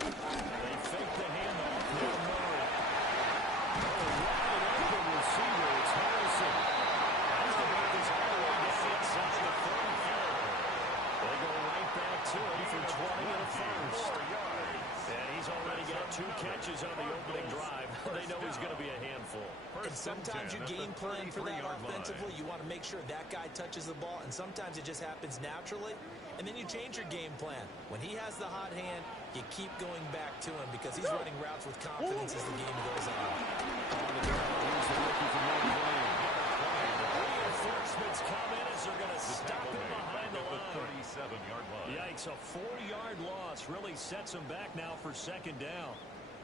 They fake the handoff. Now Murray. Oh, wide open receiver. It's Harrison. As the ball is all the way down inside the 34. They go right back to him for 20 and a first. And he's already got 2 catches on the opening drive. They know he's going to be a handful. And sometimes you game plan for that offensively. You want to make sure that guy touches the ball, and sometimes it just happens naturally. And then you change your game plan. When he has the hot hand, you keep going back to him because he's running routes with confidence as the game goes on. On the ground, here's the rookie from Notre Dame. Reinforcements come in as they're going to stop him behind the line. 37-yard line. Yikes, a 4-yard loss really sets him back now for second down.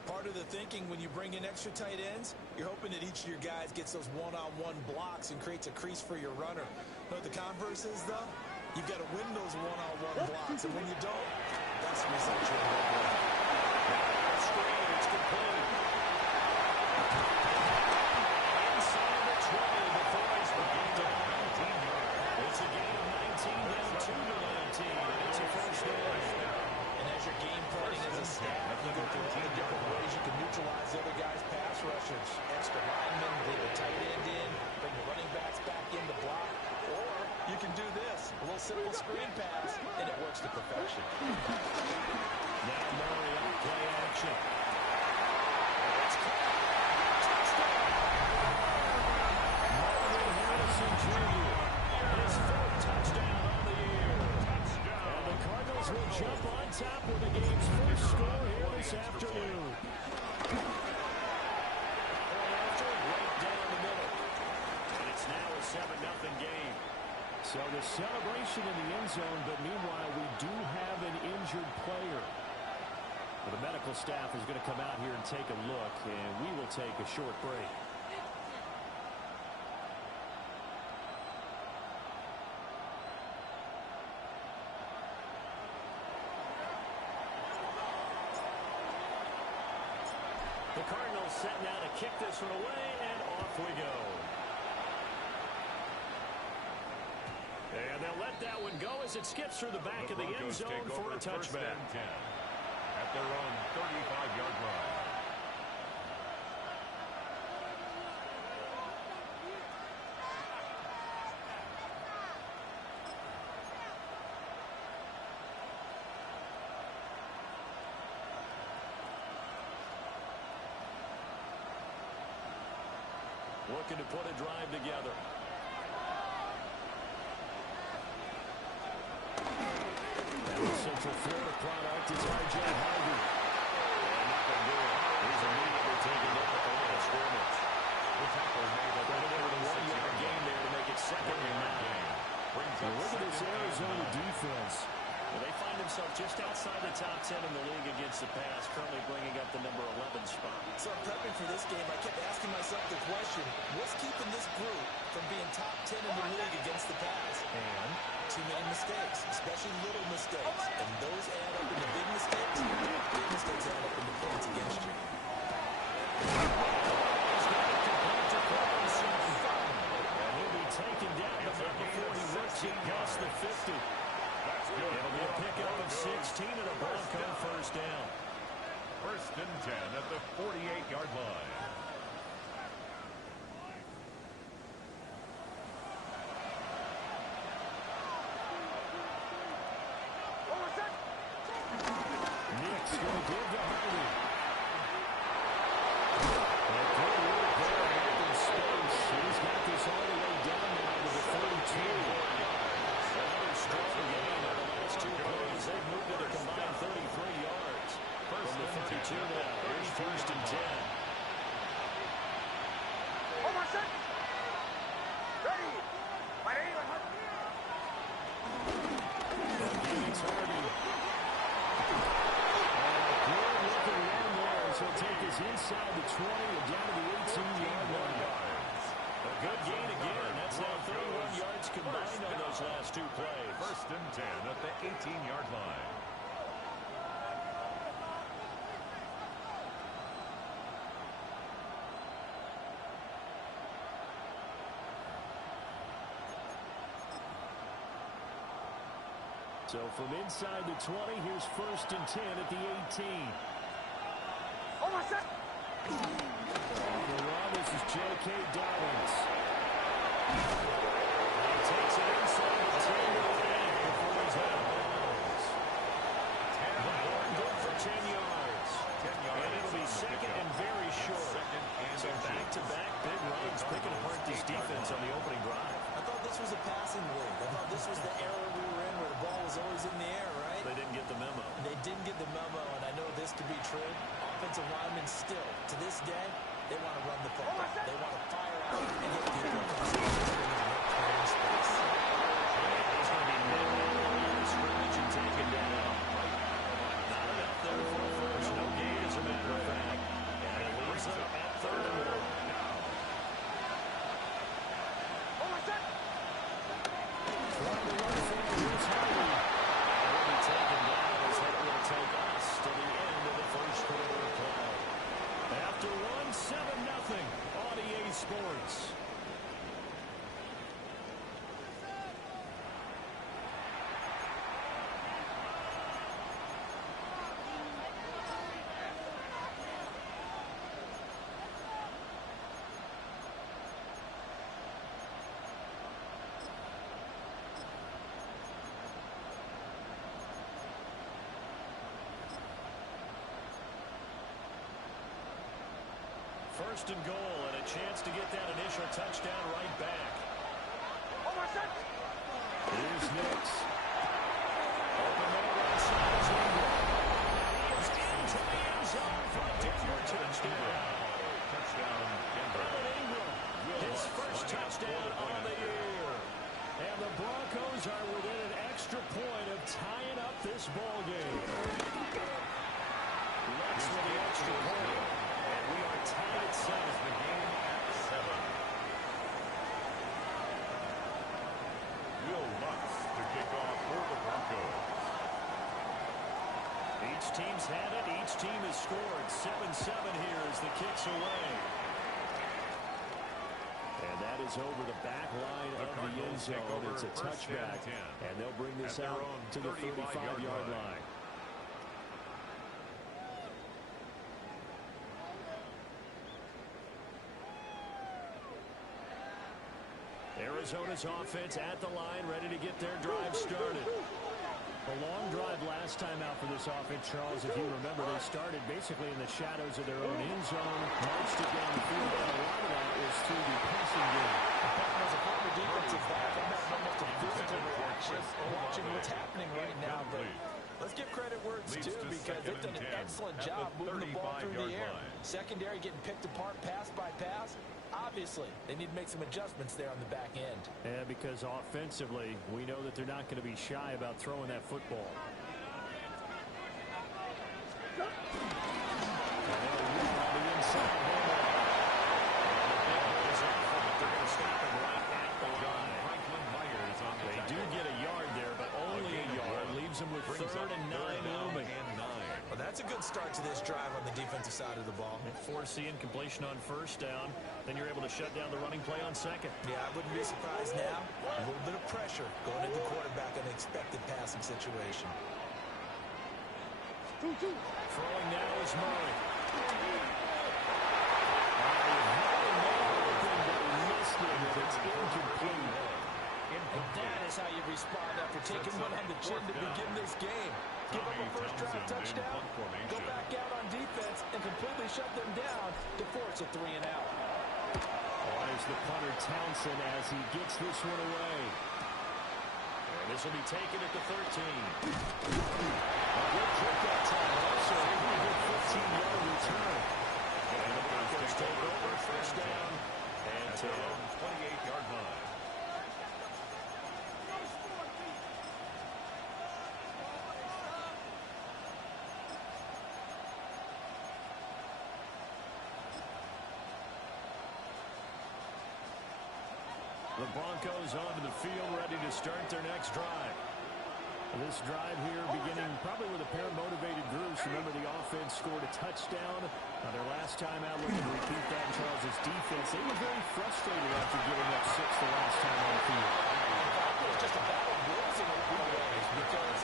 Part of the thinking when you bring in extra tight ends, you're hoping that each of your guys gets those one-on-one blocks and creates a crease for your runner. But the converse is, though, you've got to win those one-on-one blocks. And when you don't, that's the result you're going to get. Screen, it's complete. Inside the 20 before he's brought down. 19 yards. It's a gain of 19 down to the 19. It's a first down. And as your game planning as a staff, you go through all the different ways you can neutralize the other guys' pass rushers. Extra linemen, leave a tight end in, bring the running backs back in to block. Or you can do this, a little simple screen pass, and it works to perfection. Now Murray on play action. Marvin Harrison Jr. His 4th touchdown on the year. And the Cardinals will jump on top with the game's first score here this afternoon. Right down the middle. And it's now a 7-0 game. So the celebration in the end zone, but meanwhile we do have an injured player. Well, the medical staff is going to come out here and take a look, and we will take a short break. The Cardinals set now to kick this one away, and off we go. And they'll let that one go as it skips through the back of the end zone for a touchback. At their own 35-yard line. Looking to put a drive together. Central Florida product is R.J. Harvey. And not going to do it. He's immediately taken up at the line of scrimmage. The tackle made a 1-yard gain there to make it second and 9. Look at this Arizona defense. Well, they find themselves just outside the top 10 in the league against the pass, currently bringing up the number 11 spot. So prepping for this game, I kept asking myself the question, what's keeping this group from being top 10 in the league against the pass? And too many mistakes, especially little mistakes. And those add up into big mistakes. Big mistakes add up into points against you. And he'll be taken down, but not before he works it past the 50. It'll be a pickup of 16 and a Bronco first down. 1st and 10 at the 48-yard line. Nick's going to give to Harvey. And good work there in space. He's got this all the way down now to the 42. Another strong gain on the last 2 plays. They've moved it a combined 33 yards. From the 32 now. Here's 1st and 10. It's Harvey. Good looking run there as he'll take us inside the 20 and down to the 18-yard line. A good gain again. That's now 31 yards combined on those last 2 plays. 1st and 10 at the 18-yard line. So from inside the 20, here's 1st and 10 at the 18. The run, this is J.K. Dobbins. He takes it inside the 10 to the 8 before he's out of bounds. Good for 10 yards. And it'll be second and very short. So back-to-back big runs picking apart this defense on the opening drive. I thought this was a passing league. I thought this was the era we were in where the ball was always in the air, right? They didn't get the memo. They didn't get the memo, and I know this to be true. Offensive linemen still, to this day, they want to run the football. They want to fire out and hit people across the space. There's going to be mid-line scrimmage and taken down. Not enough there for a first. No gain, as a matter of fact. And it leaves them at 3rd and 1. Trying to run for Bruce Harvey. Will be taken down as that will take us to the end of the first quarter of play. After 7-0 on EA Sports. First and goal, and a chance to get that initial touchdown right back. Here's Nix. Open middle right side is Ingram. He is into the end zone for a Denver touchdown. Touchdown, Denver. Ingram, his first touchdown on the year. And the Broncos are within an extra point of tying up this ball game. Lutz with the extra point. And we are tied at 7. The game at 7. Will Lutz to kick off for the Broncos. Each team's had it. Each team has scored. 7-7 here as the kick's away. And that is over the back line of the end zone. It's a touchback. And they'll bring this out to the 35-yard line. Arizona's offense at the line, ready to get their drive started. A long drive last time out for this offense, Charles. If you remember, they started basically in the shadows of their own end zone, marched it down the field, and a lot of that was through the passing game. As a former defensive back, I'm not almost a physical reaction watching what's happening right now. But let's give credit where it's due because they've done an excellent job moving the ball through the air. Secondary getting picked apart pass by pass. Obviously, they need to make some adjustments there on the back end. Yeah, because offensively, we know that they're not going to be shy about throwing that football. And they'll run on the inside. They do get a yard there, but only a yard. Leaves them with 3rd and 9 looming. Well, that's a good start to this drive on the defensive side of the ball. Forcing completion on 1st down. Then you're able to shut down the running play on 2nd. Yeah, I wouldn't be surprised now. A little bit of pressure going into the quarterback in an expected passing situation. Throwing now is Murray. It's incomplete. And that is how you respond after taking one on the chin to begin this game. Give up a first drive touchdown, go back out on defense, and completely shut them down to force a 3-and-out. There's the punter Townsend as he gets this one away. And this will be taken at the 13. A good trick that time. Also a good 15-yard return. And the Broncos take over 1st down and 10. 28-yard line. The Broncos onto the field, ready to start their next drive. This drive here beginning probably with a pair of motivated groups. Remember, the offense scored a touchdown. Their last time out, looking to repeat that in Charles' defense. They were very frustrated after giving up 6 the last time on the field. It was just a battle of wills in a lot of ways because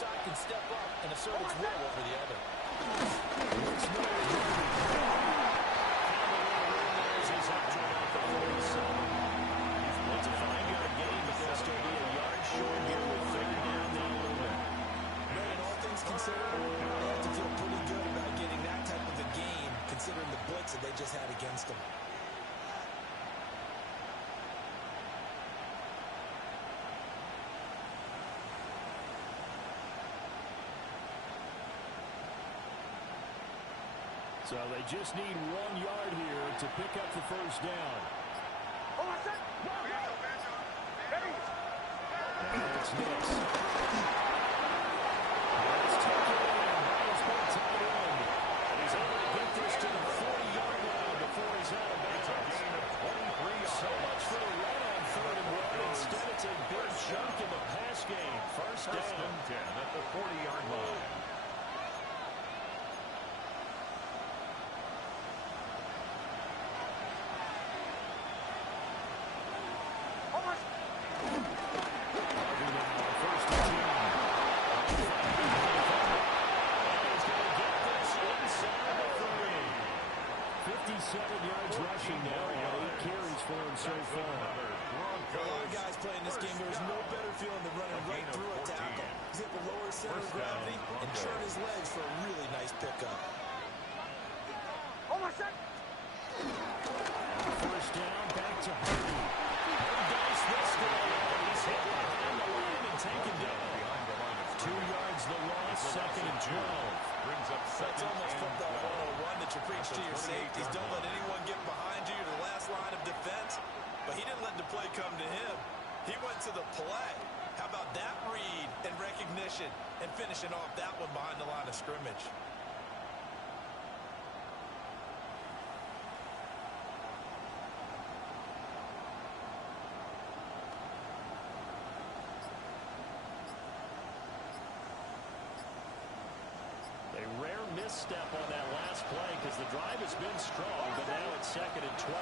side can step up and assert its will over the other. It's a 5-yard gain, but they'll still be a yard short here with third down now and one. Man, all things considered, they have to feel pretty good about getting that type of a game, considering the blitz that they just had against them. So they just need 1 yard here to pick up the first down. And it's Nix. It's taken in by his big tight end. And he's able to get this to the 40-yard line before he's out of bounds. So much for the run on third and one. Instead, it's a big chunk in the pass game. First down. 10 at the 40-yard line. So far. A lot of guys playing this game, there's no better feeling than running right through a tackle. He's at the lower center of gravity and turn his legs for a really nice pickup. First down, back to Hardy. Dice this guy. He's hit behind the line and taken down. 2 yards the loss, second and 12. Brings up That's almost football 101 that you preach to your safeties. Don't let anyone get behind you to the last line of defense. But he didn't let the play come to him. He went to the play. How about that read and recognition and finishing off that one behind the line of scrimmage? A rare misstep on that last play because the drive has been strong, but now it's second and 12.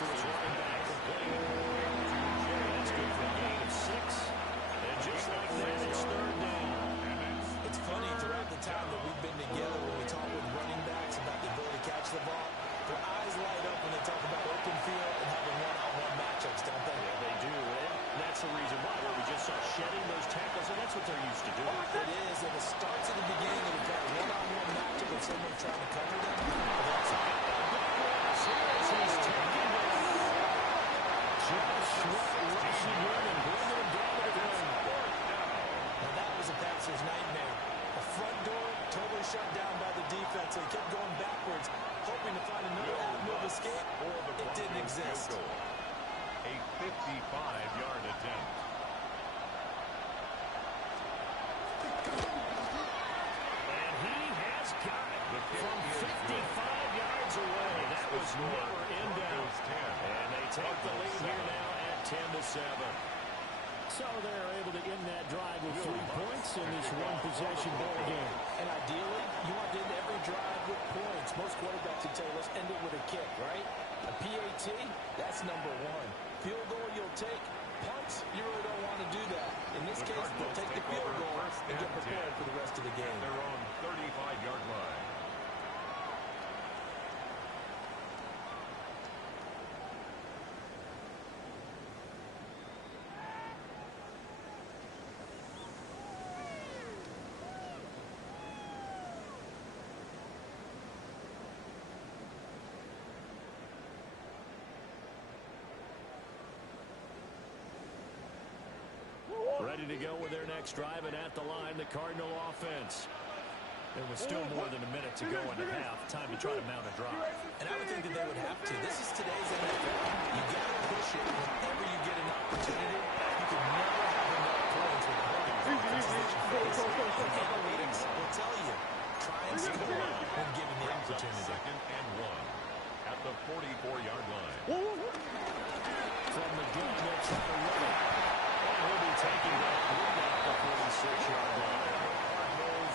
To his running back complete. That's good for a gain of 6. And just like that, it's third down. It's funny, throughout the time that we've been together, when we talk with running backs about the ability to catch the ball, their eyes light up when they talk about open field and having one-on-one matchups, don't they? Yeah, they do. And that's the reason why. We just saw shedding those tackles, and that's what they're used to doing. It is, and it starts at the beginning of the kind of one-on-one matchup with someone trying to cover them. But that's he's taking it. Just rushing in and bringing him down to the ground. Now that was a passer's nightmare. The front door totally shut down by the defense. They kept going backwards, hoping to find another avenue of escape. It didn't exist. A 55-yard attempt. And he has got it from 55 yards away. That was never in doubt. And they take the lead here now at 10-7. So they're able to end that drive with 3 points in this one-possession ball game. And ideally, you want to end every drive with points. Most quarterbacks would tell you, let's end it with a kick, right? A PAT, that's number 1. Field goal you'll take. Punts, you really don't want to do that. In this case, they'll take the field goal and get prepared for the rest of the game. Their own 35-yard line. Ready to go with their next drive, and at the line, the Cardinal offense. There was still more than a minute to go in the half. Time to try to mount a drive. And I would think that they would have to. This is today's NFL. You got to push it whenever you get an opportunity. You can never have enough points with the holding offenses that you face. And analytics will tell you, try and score when given the opportunity. Second and 1 at the 44-yard line. From the gun, they'll try to run it. He'll be taking that lead out the 46-yard line.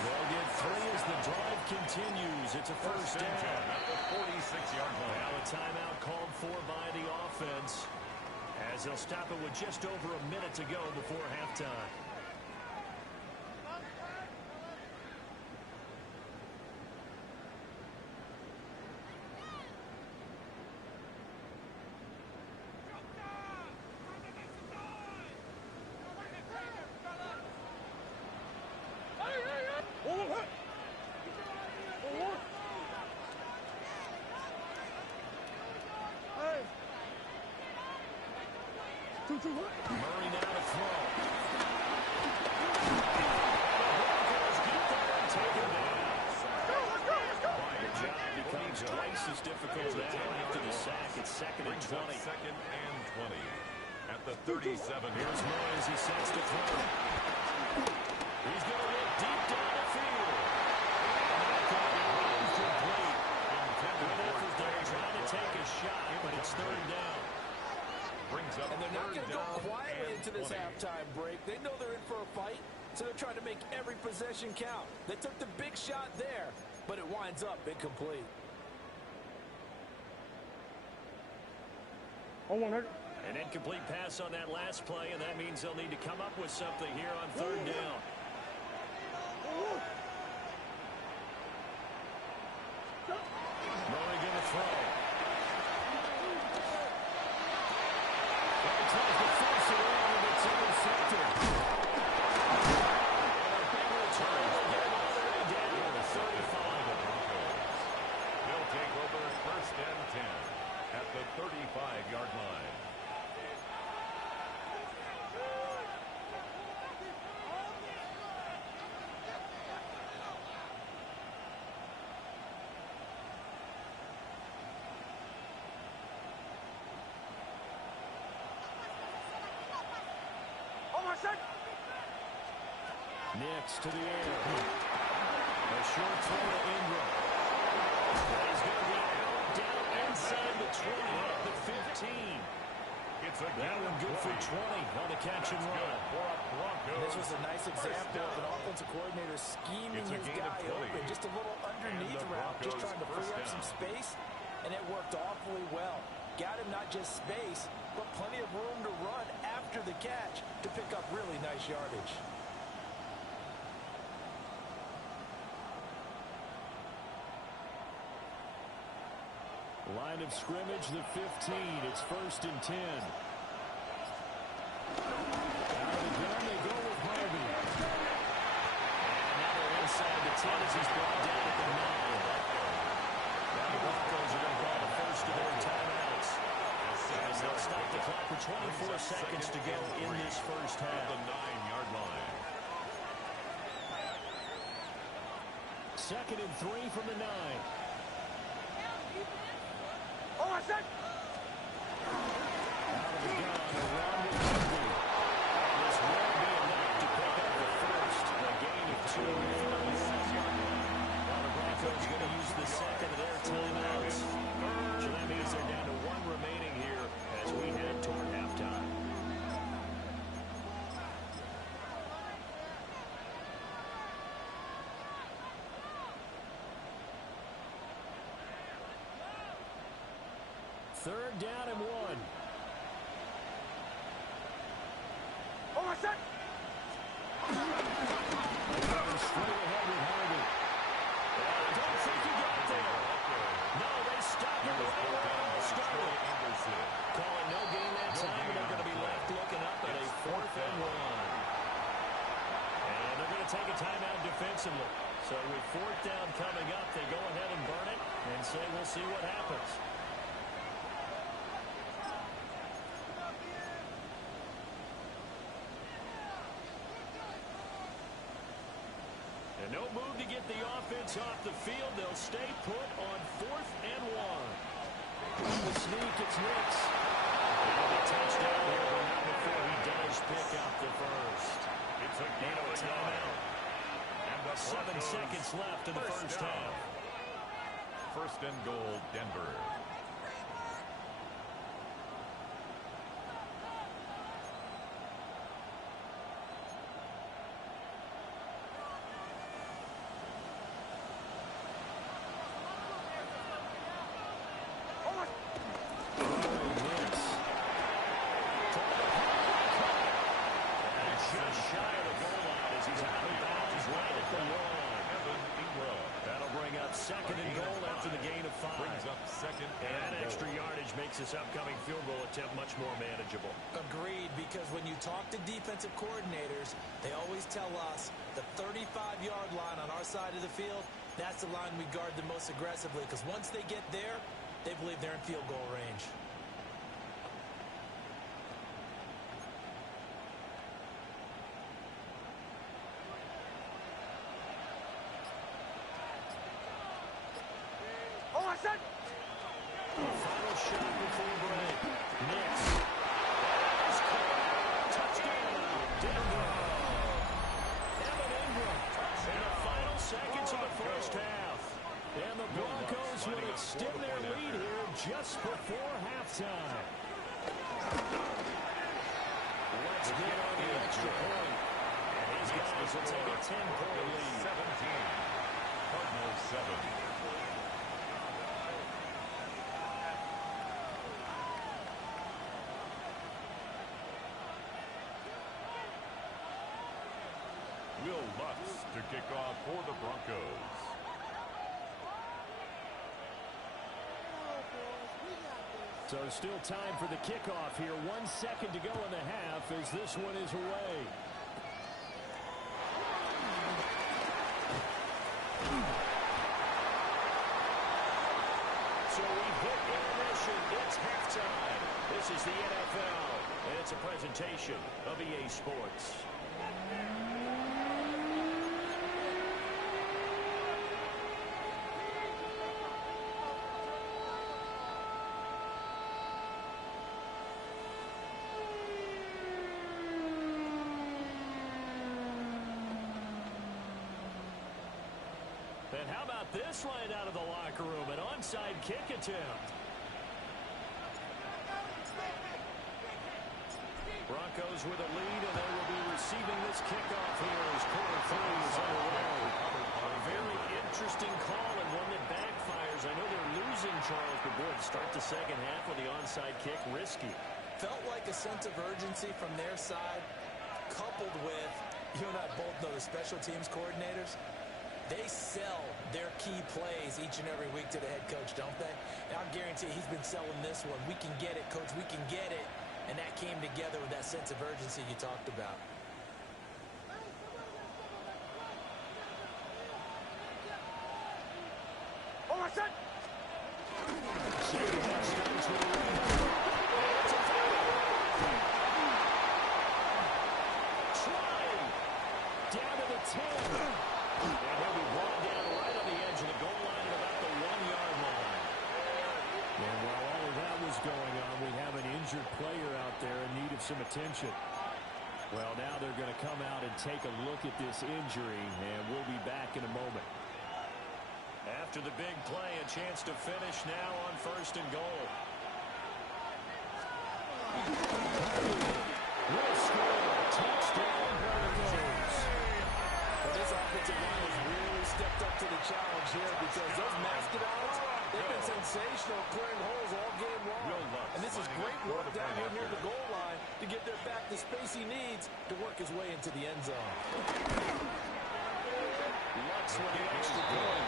They'll get 3 as the drive continues. It's a first down. At the 46-yard line. Now a timeout called for by the offense. As they'll stop it with just over a minute to go before halftime. Murray now to throw. The job becomes twice as difficult now after the sack. It's 2nd and 20. 2nd and 20 at the 37. Here's Murray as he sets to throw. He's going to look deep down the field. Incomplete. Good effort there trying to take a shot, but it's 3rd down. Brings up And they're not going to go down quietly and into this 20. halftime break. They know they're in for a fight, so they're trying to make every possession count. They took the big shot there, but it winds up incomplete. An incomplete pass on that last play, and that means they'll need to come up with something here on 3rd down. Murray going to throw. He tries to force it around, and it's intercepted. And a big return will get him all the way down to the 35. They'll take over 1st and 10 at the 35-yard line. Nix to the air. A short throw to Ingram. He's going to be out down inside the 20 at the 15. That one good for 20 on the catch and run. This was a nice example of an offensive coordinator scheming his guy open. Just a little underneath route, just trying to free up some space, and it worked awfully well. Got him not just space, but plenty of room to run after the catch to pick up really nice yardage. Line of scrimmage, the 15. It's 1st and 10. Out of the gun, they go with Harvey. And now they're inside the 10 as he's brought down at the 9. Now the Broncos are going to call the first of their timeouts. As they'll stop the clock with 24 seconds to go in this first half. The 9-yard line. 2nd and 3 from the 9. Out of the gun, around the Harvey. This will be enough to pick up the first. A gain of 2. While the Broncos are going to use the 2nd of their timeouts. So that means they're down to 1 remaining here as we head toward halftime. Third down and 1. Straight ahead with Harvey. I don't think he got there. No, they stopped him right where it all started. Calling no gain that time, and they're going to be left looking up at a 4th and 1. And they're going to take a timeout defensively. So with 4th down coming up, they go ahead and burn it and say we'll see what happens. And no move to get the offense off the field. They'll stay put on 4th and 1. The sneak, it's Nix. And a touchdown here, but not before he does pick up the first. It's a timeout. 7 seconds left in the first half. 1st and goal, Denver. second and goal after the gain of 5. Brings up second And and extra goal. yardage makes this upcoming field goal attempt much more manageable. Agreed, because when you talk to defensive coordinators, they always tell us the 35-yard line on our side of the field, that's the line we guard the most aggressively, because once they get there, they believe they're in field goal range. Final shot before break. Nix. Touchdown. Denver. Evan Ingram. In the final seconds of the first half. And the Broncos will extend their lead here just before halftime. Let's get on the extra point. And these guys will take a 10-point lead. 17. Cardinals 7. Will Lutz to kick off for the Broncos. So still time for the kickoff here. 1 second to go in the half as this one is away. So we've hit intermission. It's halftime. This is the NFL, and it's a presentation of EA Sports. And how about this line out of the locker room? An onside kick attempt. Broncos with a lead, and they will be receiving this kickoff here as quarter 3 is underway. A very interesting call and one that backfires. I know they're losing, Charles, but boy, to start the second half with the onside kick, risky. Felt like a sense of urgency from their side, coupled with, you and I both know the special teams coordinators, they sell their key plays each and every week to the head coach, don't they? And I guarantee he's been selling this one. We can get it, coach. We can get it. And that came together with that sense of urgency you talked about. Down to the 10. And he'll be brought down right on the edge of the goal line at about the 1-yard line. And while all of that was going on, we have an injured player out there in need of some attention. Well, now they're going to come out and take a look at this injury, and we'll be back in a moment. After the big play, a chance to finish now on 1st and goal. Will score. Touchdown, Broncos. Well, this offensive line has really stepped up to the challenge here because those Mastodons, they've been sensational clearing holes all game long. And this is great work down here near the goal line to get their back the space he needs to work his way into the end zone. Lutz with the extra point.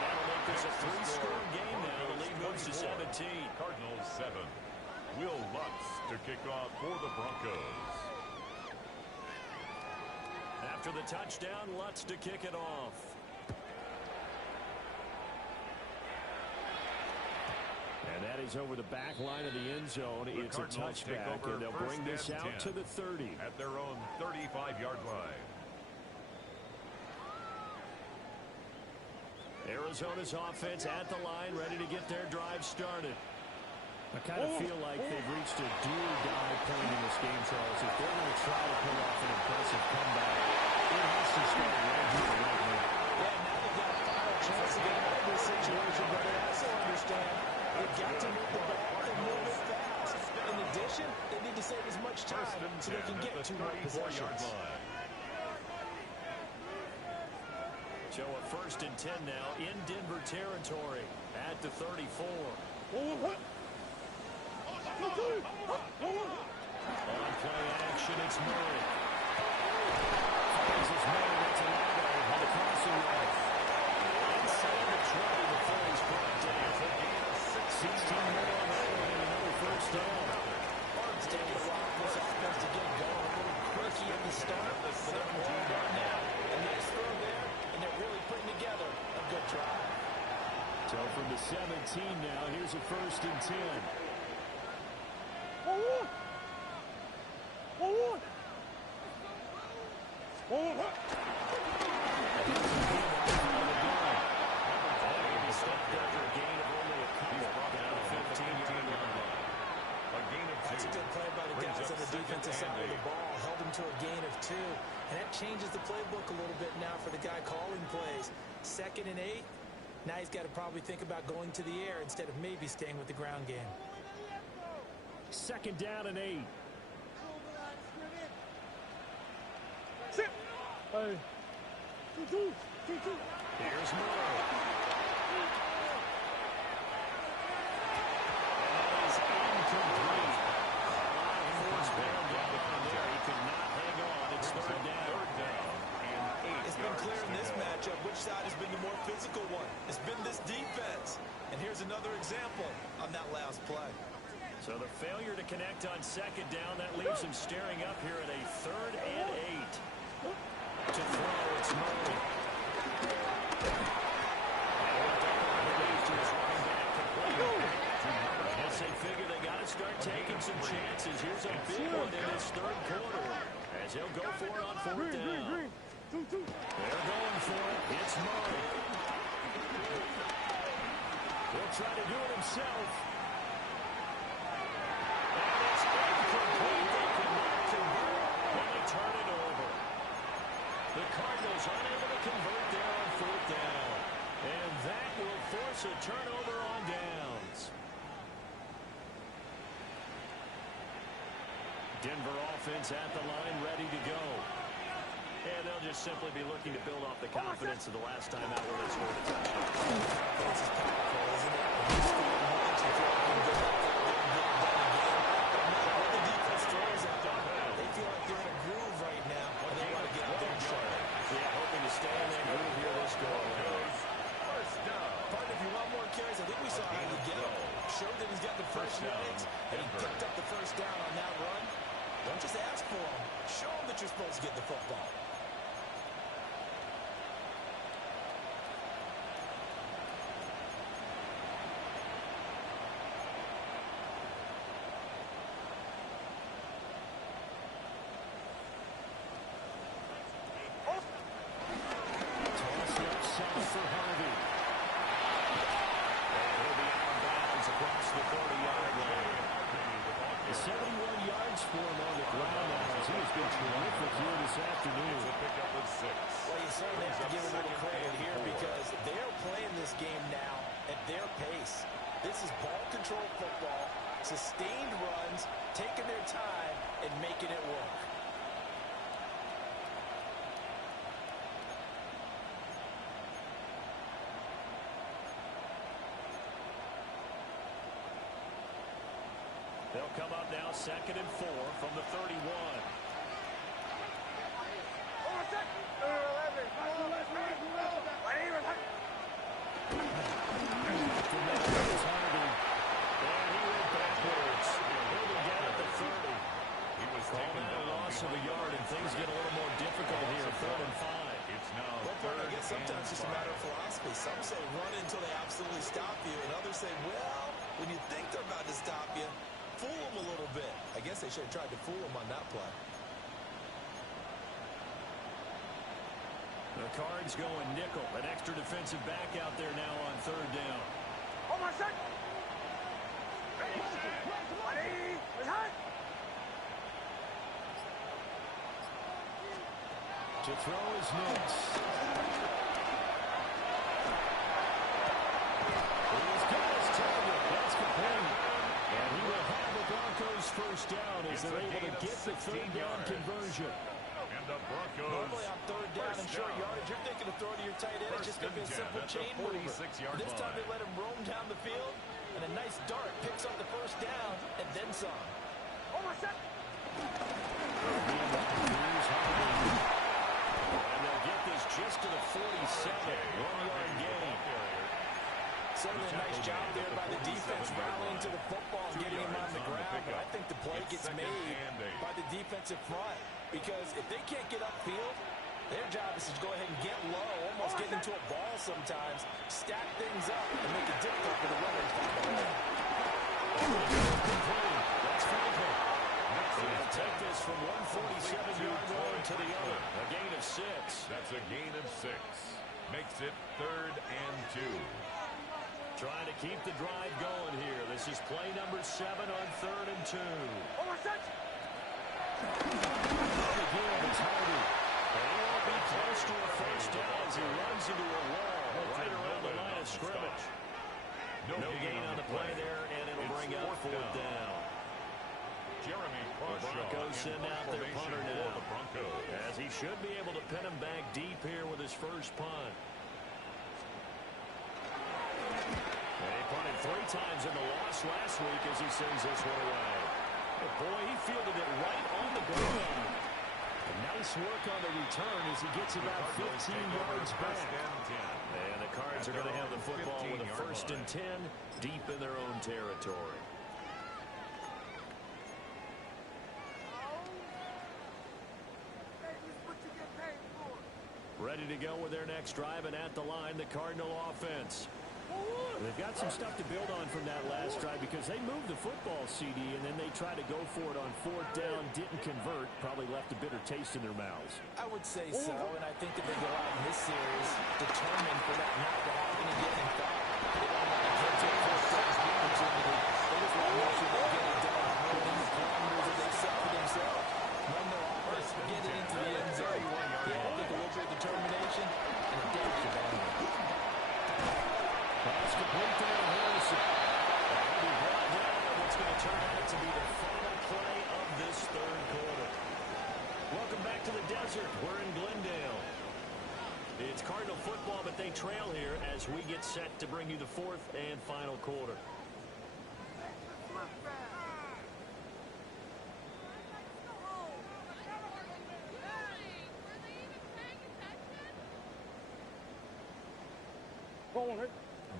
That'll make this a 3-score game now. The lead moves to 17. Cardinals 7. Will Lutz to kick off for the Broncos. After the touchdown, Lutz to kick it off. And that is over the back line of the end zone. It's a touchback, and they'll bring this out to the 30. At their own 35-yard line. Arizona's offense at the line, ready to get their drive started. I kind of feel like they've reached a do-or-die point in this game, Charles. If they're going to try to pull off an impressive comeback, it has to start right here, right now. Yeah, now they've got a final chance to get out of this situation, but they also understand they've got to move the ball and move it fast. In addition, they need to save as much time so they can get 2 more possessions. So a 1st and 10 now in Denver territory at the 34. On play action, it's Murray. Finds his man, Watanabe, on the crossing route. Inside the 20. good drive. So from the 17 now, here's a 1st and 10. That's a good play by the guys on the defensive side of the ball. Held him to a gain of 2. And that changes the playbook a little bit now for the guy calling plays. 2nd and 8. Now he's got to probably think about going to the air instead of maybe staying with the ground game. 2nd down and 8. Here's Murray. It's been clear in this matchup which side has been the more physical one. It's been this defense. And here's another example on that last play. So the failure to connect on 2nd down, that leaves him staring up here at a 3rd and 8. To throw, it's Murray. As they figure they got to start taking some chances. Here's a big one in this 3rd quarter. As he'll go for it on 4th down. They're going for it. It's Murray. He'll try to do it himself. And it's incomplete. They cannot convert when they turn it over. The Cardinals unable to convert there on 4th down. And that will force a turnover on downs. Denver offense at the line, ready to go. And they'll just simply be looking to build off the confidence of the last time out where they scored a touchdown. Offense is powerful, isn't it? When you score once, you feel like you can get back out there and get it done again. No matter what the defense throws at them, they feel like they're in a groove right now, and they want to get out there and show it. Yeah, hoping to stay in that groove here this go. Partner, if you want more carries, I think we saw how he get him. Showed that he's got the first yards, and he picked up the 1st down on that run. Don't just ask for him. Show him that you're supposed to get the football. Sustained runs, taking their time, and making it work. They'll come up now 2nd and 4 from the 31. Of a yard, and things get a little more difficult here. 3rd and 5. It's now I guess sometimes it's just a matter of philosophy. Some say run until they absolutely stop you, and others say, well, when you think they're about to stop you, fool them a little bit. I guess they should have tried to fool them on that play. The Cards going nickel. An extra defensive back out there now on 3rd down. Oh, my son! Ready, ready, to throw is Nix. He's got his target. That's complete. And he will have the Broncos 1st down as they're able to get the 3rd down conversion. And the Broncos. Normally on 3rd down and short yardage, you're thinking of throw to your tight end. It's just going to be a simple chain mover. This time they let him roam down the field, and a nice dart picks up the 1st down and then some. Oh, my son! Just to the 47, 1-yard gain. Certainly a nice job there by the defense rallying to the football and getting him on the ground, but I think the play gets made by the defensive front because if they can't get upfield, their job is to go ahead and get low, almost get into a ball sometimes, stack things up and make it difficult for the runners down the road. That's Franklin. They'll take this from one 47-yard line to the other. A gain of 6. That's a gain of 6. Makes it 3rd and 2. Trying to keep the drive going here. This is play number 7 on 3rd and 2. Over set. Again, it's Hardy. And he won't be close to a first down as he runs into a wall right around the line of scrimmage. No gain on the play there, and it'll bring up 4th down. Jeremy The Crawshaw Broncos send out their punter for now, the Broncos. as he should be able to pin him back deep here with his first punt. And he punted 3 times in the loss last week as he sends this one away. But boy, he fielded it right on the ground. A nice work on the return as he gets about 15 yards back. And the Cards are going to have the football with a 1st and 10 deep in their own territory. Ready to go with their next drive, and at the line, the Cardinal offense. They've got some stuff to build on from that last drive because they moved the football, CD, and then they tried to go for it on 4th down, didn't convert, probably left a bitter taste in their mouths. I would say so, and I think that they go out in this series determined for that not to happen again. In fact, they don't want to take first downs the opportunity. They just want to make sure they get it done within the parameters that they've set for themselves. Run their offense, get it into the end zone. Yeah, I think a little bit of determination and a dash of value. Pass complete there to Harrison. And he brought down what's going to turn out to be the final play of this 3rd quarter. Welcome back to the desert. We're in Glendale. It's Cardinal football, but they trail here as we get set to bring you the 4th and final quarter.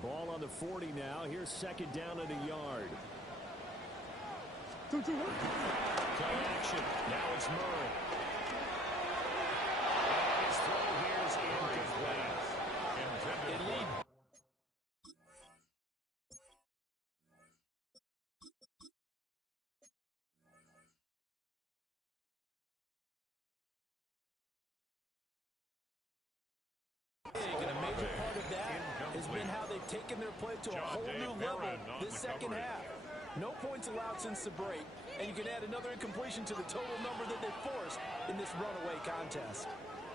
Ball on the 40 now. Here's 2nd down and a yard. Play action. Now it's Murray. And his throw here is incomplete. Intended lead. And a major part of that has been how they've taken their play to a whole new level this second half. No points allowed since the break, and you can add another incompletion to the total number that they forced in this runaway contest.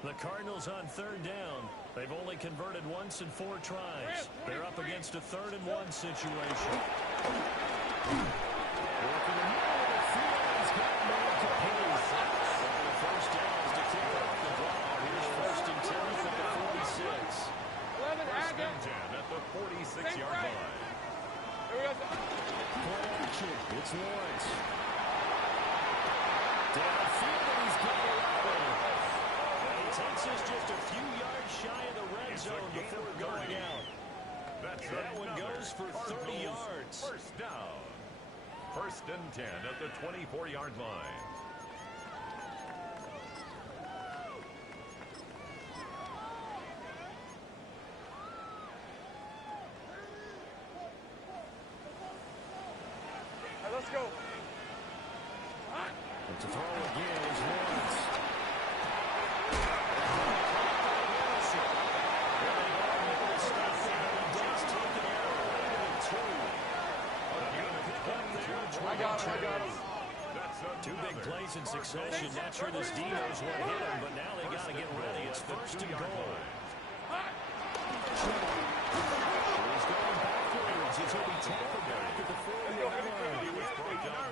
The Cardinals on 3rd down. They've only converted once in 4 tries. They're up against a 3rd and 1 situation. Working the middle of the field. He's got man complete. The first down is to kick off the drive. Here's 1st and 10 at the 46. 1st and 10 at the 46-yard line. Play action. It's Lawrence. Downfield, and he's got 11. And he takes us just a few yards shy of the red zone before going out. That one goes for 30 yards. 1st down. 1st and 10 at the 24-yard line. Let's go. And to throw again is Lawrence. I got him. Two big plays in succession. Not sure this D knows what hit him, but now they got to get ready. It's 1st and goal. He's going backwards. It's going to be Tampa back at the 4-yard line.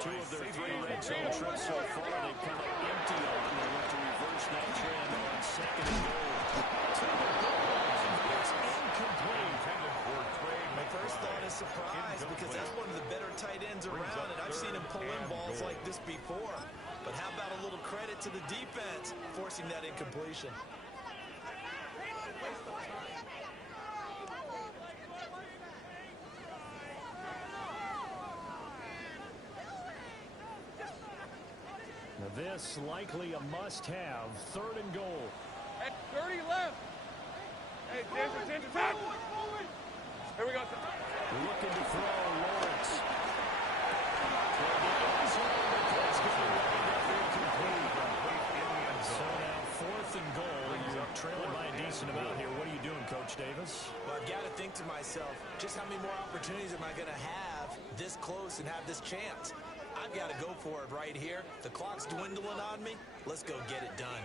Two of their 3 red zone trips so far, they've come up empty on. They want to reverse that trend on 2nd and goal. It's incomplete. My first thought is surprise because that's one of the better tight ends around, and I've seen him pull in balls like this before. But how about a little credit to the defense forcing that incompletion? Now this likely a must-have. 3rd and goal. Hey, 30 left. Hey, there's attention. Looking to throw, Lawrence. So now 4th and goal. You're trailing by a decent amount here. What are you doing, Coach Davis? Well, I've got to think to myself, just how many more opportunities am I going to have this close and have this chance? I've got to go for it right here. The clock's dwindling on me. Let's go get it done.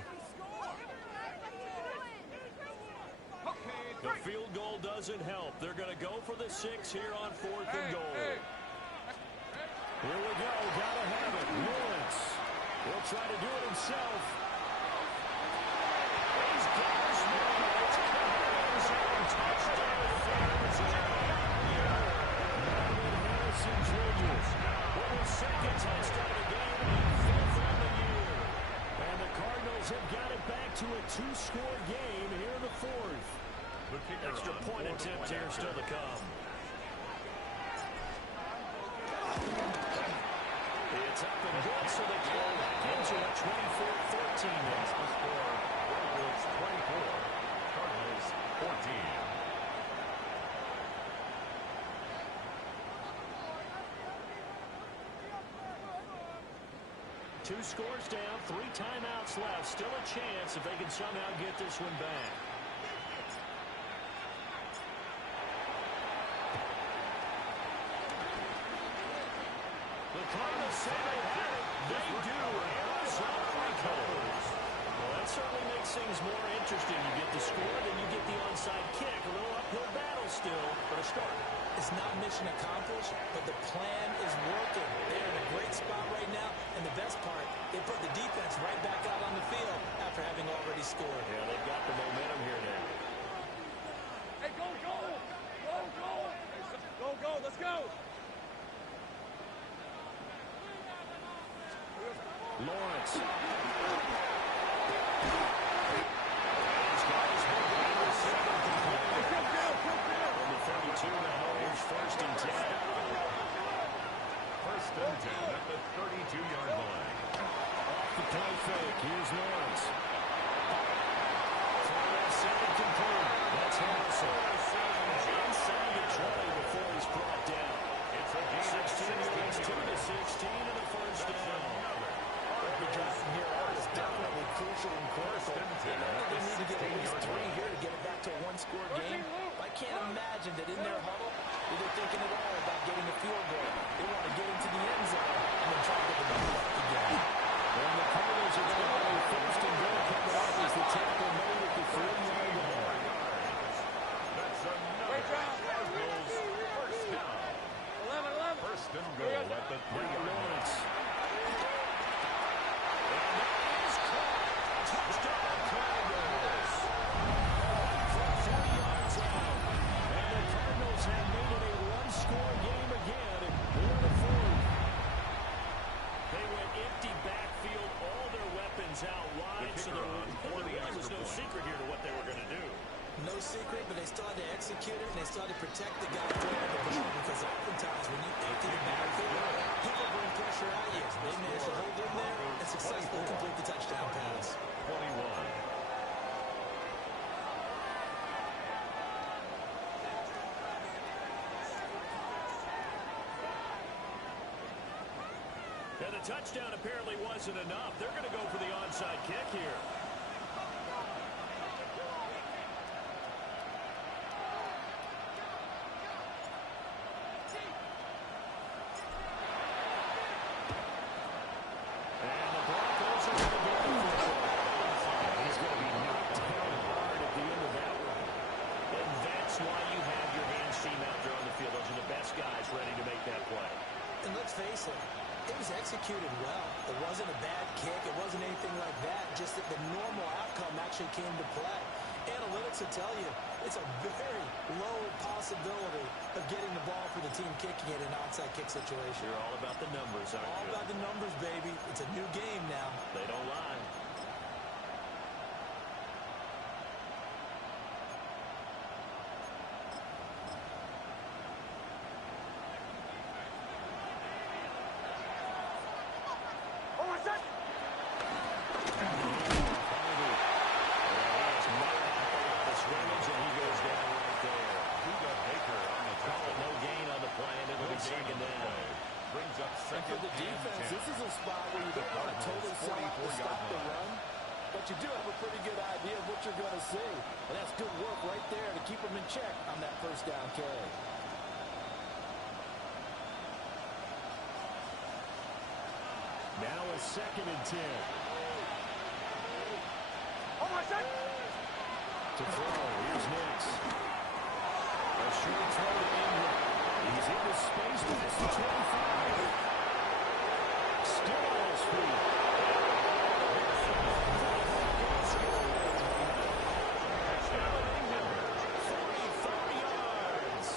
The field goal doesn't help. They're going to go for the 6 here on 4th and goal. Here we go. Got to have it. Lawrence will try to do it himself. He's got his man. It's Harrison. Touchdown. Harrison Jr. with his 2nd touchdown of the game and 5th on the year. And the Cardinals have got it back to a 2-score game here in the 4th. Extra point attempt here still to come. It's up and good, so they call back into a 24-14. That's the score. Eagles 24, Cardinals 14. Two scores down, 3 timeouts left. Still a chance if they can somehow get this one back. The Cardinals say they have it. They do. Arizona recovers. Well, that certainly makes things more interesting. You get the score, then you get the onside kick. A little uphill battle still, but a start. It's not mission accomplished, but the plan is working. They're in a great spot right now, and the best part, they put the defense right back out on the field after having already scored. Yeah, they've got the momentum here now. Hey, go, go! Go, go! Go, go, let's go! Lawrence. From the 32 now, here's 1st and 10. 1st and 10 at the 32-yard line. Off the play fake, here's Lawrence. Throw that 7 complete. That's Harrison. Inside the 20 before he's brought down. It's a game 16 yards to the 16 and a 1st down. The drive from here out is definitely crucial and critical. They know that they need to get at least 3 here to get it back to a 1-score game. I can't imagine that in their huddle, they're thinking at all about getting a field goal. They want to get into the end zone and then try to get the ball back again. And the Cardinals are going to have a 1st and goal coming up as the tackle made at the 40-yard line. That's another Cardinals 1st down. 11. 1st and goal at the 3-yard line. Lawrence. And that is caught. Touchdown Cardinals. From 40 yards out. And the Cardinals have made it a 1-score game again here in the 4th. They went empty backfield, all their weapons out wide, so there really was no secret here to what they were going to do. No secret, but they still had to execute it, and they still had to protect the guy throwing the ball, because oftentimes when you empty the backfield, people bring pressure at you. They managed to hold in there and successfully complete the touchdown pass. 21. And the touchdown apparently wasn't enough. They're going to go for the onside kick here. And the Broncos are going to get the football. He's going to be knocked down hard at the end of that one. And that's why you have your hands team out there on the field. Those are the best guys ready to make that play. And let's face it, it was executed well. It wasn't a bad kick. It wasn't anything like that. Just that the normal outcome actually came to play. Analytics will tell you it's a very low possibility of getting the ball for the team kicking it in an onside kick situation. You're all about the numbers, aren't you? All about the numbers, baby. It's a new game now. They don't lie. for the defense, this is a spot where you don't want to totally sell out to stop the run, but you do have a pretty good idea of what you're going to see. And that's good work right there to keep them in check on that first down carry. Now a 2nd and 10. To throw, here's Nix. A short throw to Ingram. He's into space past the 25. Still on his feet. Touchdown, Ingram. 44 yards.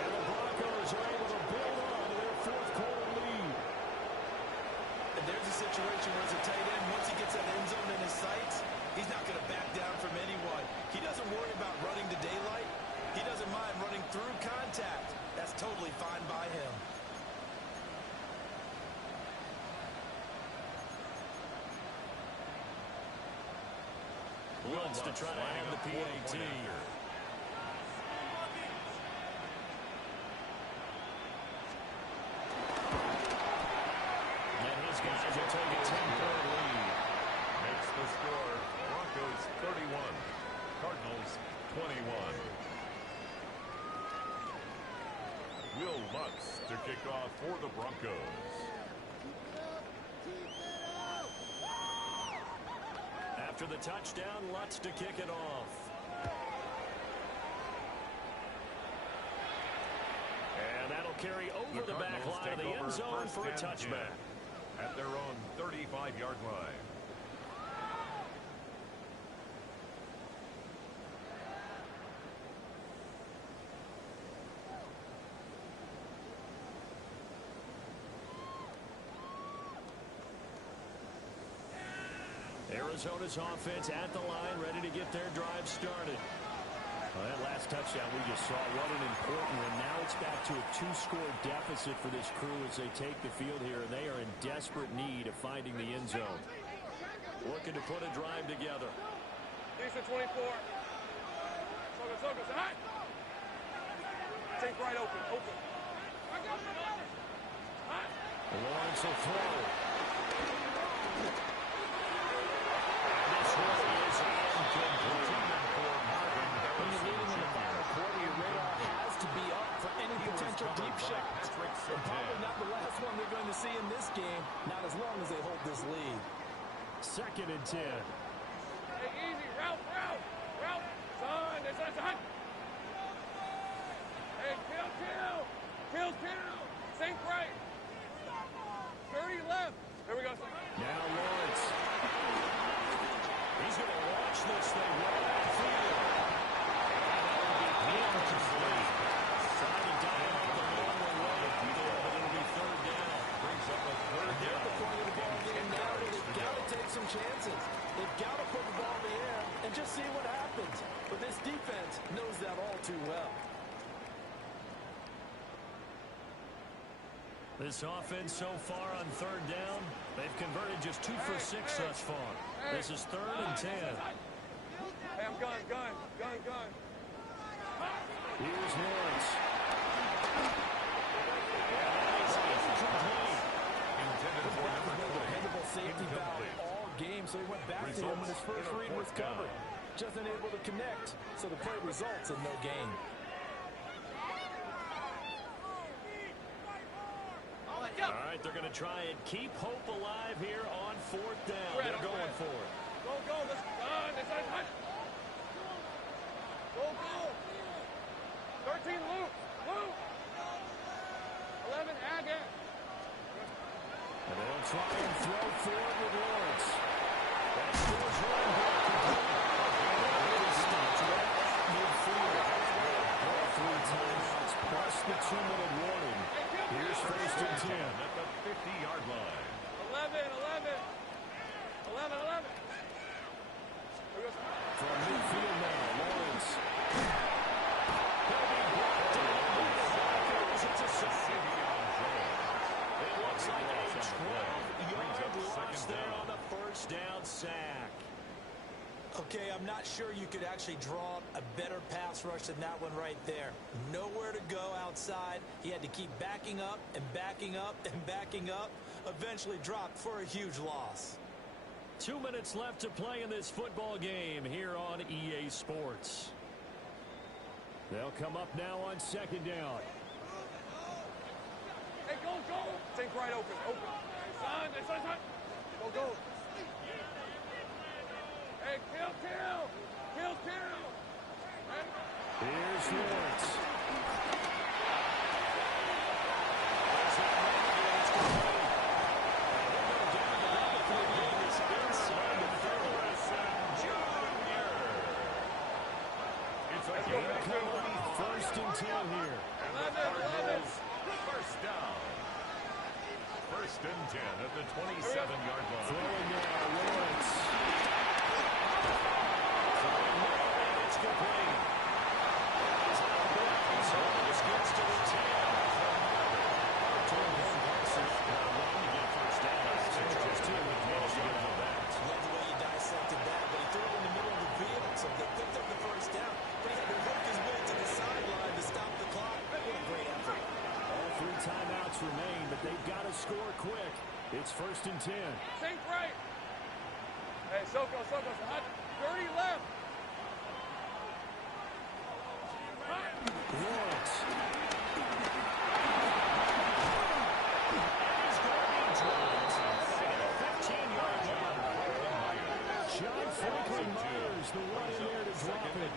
And the Broncos are able to build on to their 4th quarter lead. And there's a situation where it's a tight end. Once he gets that end zone in his sights, he's not going to back down from anyone. He doesn't worry about running to daylight. He doesn't mind running through contact. That's totally fine by him. Wants to try to have the PAT. And his guys will take a 10-point lead. Makes the score Broncos 31, Cardinals 21. Will Lutz to kick off for the Broncos. After the touchdown, Lutz to kick it off. And that'll carry over the back line of the end zone for a touchback. At their own 35-yard line. Arizona's offense at the line, ready to get their drive started. Well, that last touchdown we just saw, what an important one. Now it's back to a 2-score deficit for this crew as they take the field here, and they are in desperate need of finding the end zone. Looking to put a drive together. Decent 24. Focus, high. Take right open. Lawrence will throw. This one is incomplete. When you're leading in the final quarter, your radar has to be up for any potential deep shots. And probably not the last one they're going to see in this game, not as long as they hold this lead. 2nd and 10. Hey, easy. Route. Son, it's on. Hey, kill. Think right. 30 left. Here we go, son. Now Lawrence. He's going to launch this thing right outfield. Trying to dial up the long way there, but it'll be 3rd down. Brings up a 3rd They're at the down. point of the ball game now where they've got to take some chances. They've got to put the ball in the air and just see what happens. But this defense knows that all too well. This offense so far on 3rd down, they've converted just 2 for 6 thus far. This is 3rd and 10. Hey, I'm gun. Here's Lawrence. Intended for number 20. Dependable safety valve Incomplete. all game, so he went back to him when his first Results in a read was 4th down. covered. Just unable to connect, so the play results in no gain. All right, they're going to try and keep hope alive here on 4th down. They're going for it. Go. Let's run. It's on. Go. 13, Luke. 11, Agate. And they'll try and throw forward with Lawrence. That scores run back complete. Stopped right at midfield. 3 timeouts plus the 2-minute warning. Here's 1st and 10. At the 50-yard line. 11. From midfield now, Lawrence. It's a sack. It looks like a 12-yard loss there on the 1st down sack. Okay, I'm not sure you could actually draw up a better pass rush than that one right there. Nowhere to go outside. He had to keep backing up and backing up and backing up. Eventually dropped for a huge loss. 2 minutes left to play in this football game here on EA Sports. They'll come up now on 2nd down. Hey, go, go. Think right open, open. Son. Go. Hey, kill. Hey. Here's Lawrence. First and 10 here. And the Cardinals, first down. First and 10 at the 27-yard line. Throwing now, Lawrence. It's complete. So this gets to the 10. Love the way you dissected that, but he threw it in the middle of the field, so they picked up the first down. But he had to work his way to the sideline to stop the clock. What a great effort. All 3 timeouts remain, but they've got to score quick. It's first and 10. Think right. Hey, Soko. 30 left. Lawrence. John Franklin Myers, the one in there to drop it.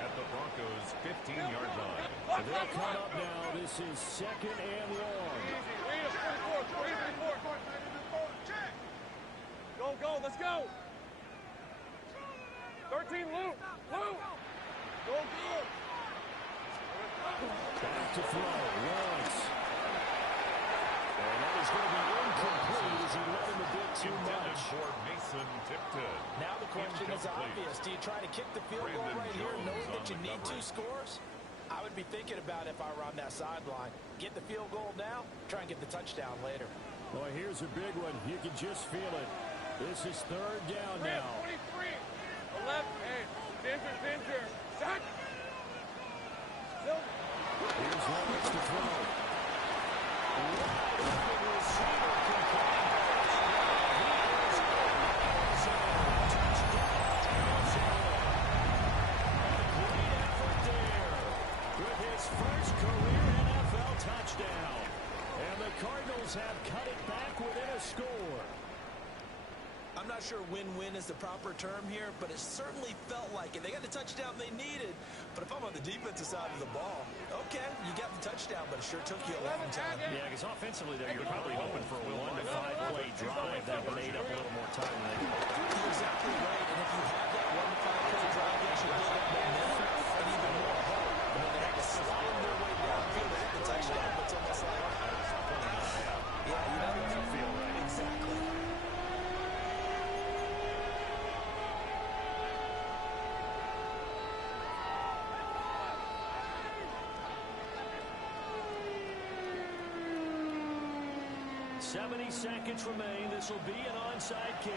At the Broncos' 15-yard line. They'll come up now. This is 2nd and long. Read it, 44. Go, let's go. 13, Luke. Go. Back to throw. Lawrence. And that is going to be incomplete as he let him a bit too much. For Mason Tipton. Now the question is obvious. Do you try to kick the field goal right here knowing that you need 2 scores? I would be thinking about if I were on that sideline. Get the field goal now, try and get the touchdown later. Boy, here's a big one. You can just feel it. This is 3rd down now. 23. 11. Hey, Dinger. Sack. Here's Lawrence to throw. With his first career NFL touchdown. And the Cardinals have cut it back within a score. I'm not sure win-win is the proper term here, but it certainly felt like it. They got the touchdown they needed, but if I'm on the defensive side of the ball, okay, you got the touchdown, but it sure took you a long time. Yeah, because offensively, though, you're probably hoping for a 1 to 5 play drive that would eat up a little more time than they did. You're exactly right, and if you have that 1 to 5 play drive, you actually build up momentum and even more hope. And when they had to slide their way downfield to hit the touchdown, but it's almost like, yeah, you know, it doesn't feel right. Exactly. Seconds remain. This will be an onside kick.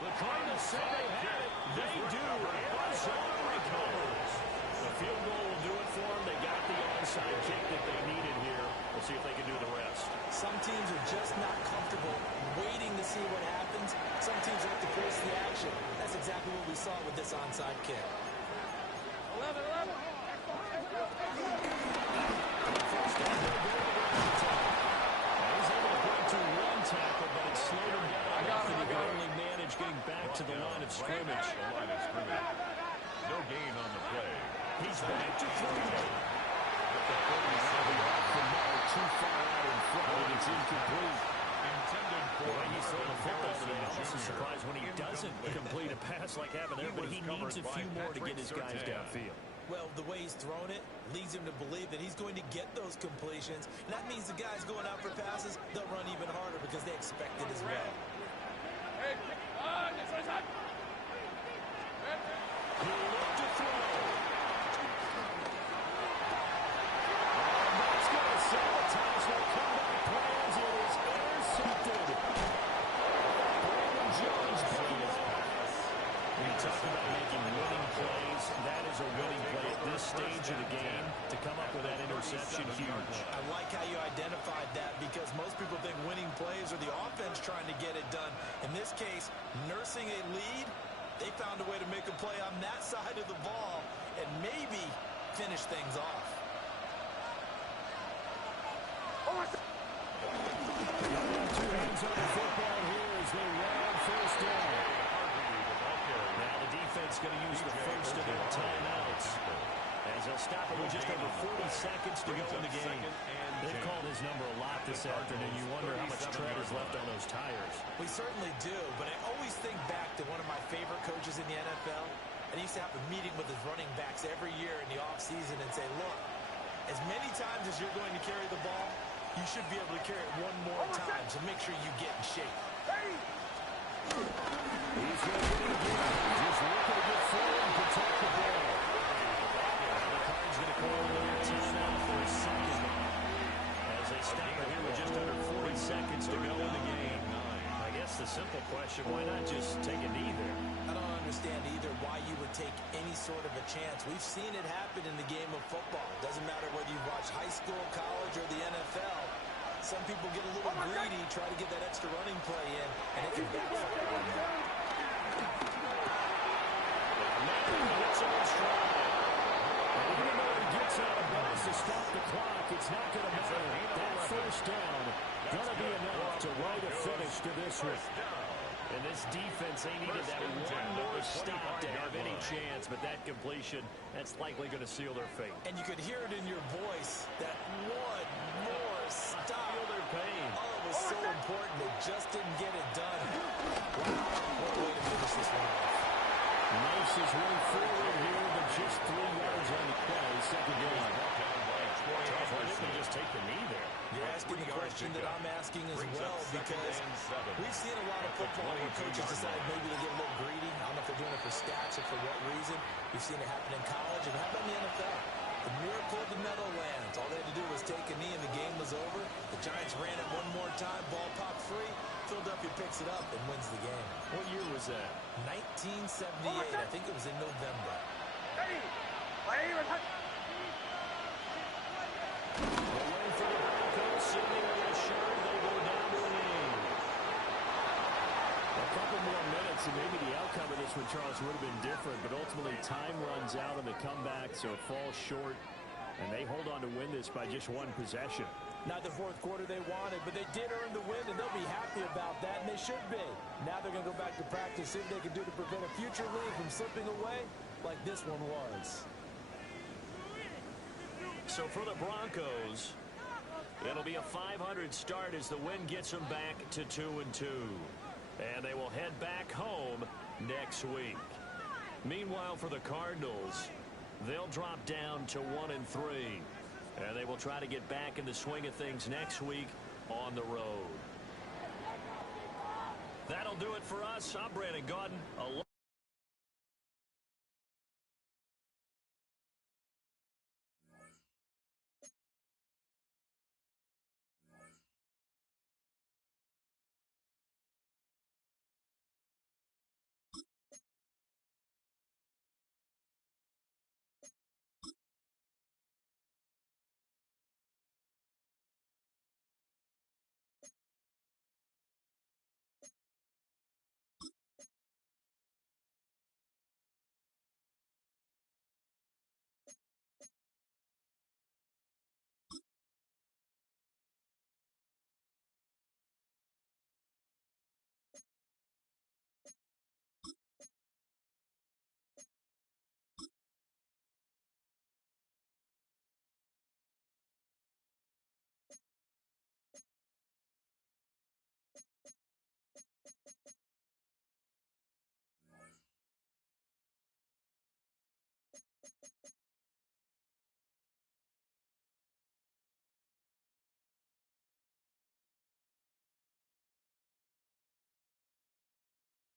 The Cardinals say they have it. They do. Arizona recovers. The field goal will do it for them. They got the onside kick that they needed here. We'll see if they can do the rest. Some teams are just not comfortable waiting to see what happens. Some teams like to force the action. That's exactly what we saw with this onside kick. 11. He's able to break to 1 tackle, but it slowed him down enough that he could only manage getting back to the line of scrimmage. No gain on the play. He's back to throw. But the 37 off the mark, too far out in front, and it's incomplete. Intended for The way he's throwing the football today, I'm also Jr. surprised when he doesn't complete a pass like having there, but he needs a few more to get his guys downfield. Well, the way he's thrown it leads him to believe that he's going to get those completions. And that means the guys going out for passes, they'll run even harder because they expect it as well. Hey, this is hot. He looked to throw. That's going to sabotage their comeback plans. It is intercepted. Brandon Jones plays pass. When you talk about making winning plays, that is a winning play at this stage of the game. To come up with that interception, huge. I like how you identified that because most people think winning plays are the offense trying to get it done. In this case, nursing a lead, they found a way to make a play on that side of the ball and maybe finish things off. Two hands on the football here as they run first down. Now the defense going to use the first of their timeouts as they'll stop it with just over 40 seconds to go in the game. They've called his number a lot this afternoon. You wonder how much tread is left on those tires. We certainly do, but I always think back to one of my favorite coaches in the NFL. And he used to have a meeting with his running backs every year in the offseason and say, look, as many times as you're going to carry the ball, you should be able to carry it one more time, so make sure you get in shape. He's going to get it again. Just looking to get forward and protect the ball. The Cards going to call a timeout for a second. As they stop it here with just under 40 seconds to go in the game. I guess the simple question, why not just take a knee there? I don't understand either why you would take any sort of a chance. We've seen it happen in the game of football. Doesn't matter whether you watch high school, college, or the NFL. Some people get a little greedy, try to get that extra running play in, and it can backfire on them. Gets on stride. And even though he gets out of bounds to stop the clock, it's not going to matter. That first down going to be enough to write a finish to this one. And this defense, they needed that one more stop to have any chance, but that completion, that's likely going to seal their fate. And you could hear it in your voice, that one more stop. Feel their pain. Oh, it was so important. It just didn't get it done. Wow, what a way to finish this one off. Nice his way forward here, but just 3 yards on the play. Second down. Tough, why didn't they just take the knee there? You're asking the question that I'm asking as well, because we've seen a lot of football where coaches decide maybe to get a little greedy. I don't know if they're doing it for stats or for what reason. We've seen it happen in college, and how about in the NFL? The miracle of the Meadowlands. All they had to do was take a knee and the game was over. The Giants ran it one more time, ball popped free. Philadelphia picks it up and wins the game. What year was that? 1978. I think it was in November. Away for the Broncos, seemingly assured they go down to a knee. A couple more minutes and maybe the outcome of this one, Charles, would have been different, but ultimately time runs out on the comeback, so it falls short, and they hold on to win this by just one possession. Not the fourth quarter they wanted, but they did earn the win, and they'll be happy about that, and they should be. Now they're going to go back to practice, see what they can do to prevent a future lead from slipping away like this one was. So for the Broncos, it'll be a 500 start as the win gets them back to 2-2. And they will head back home next week. Meanwhile, for the Cardinals, they'll drop down to 1-3. And they will try to get back in the swing of things next week on the road. That'll do it for us. I'm Brandon Gaudin.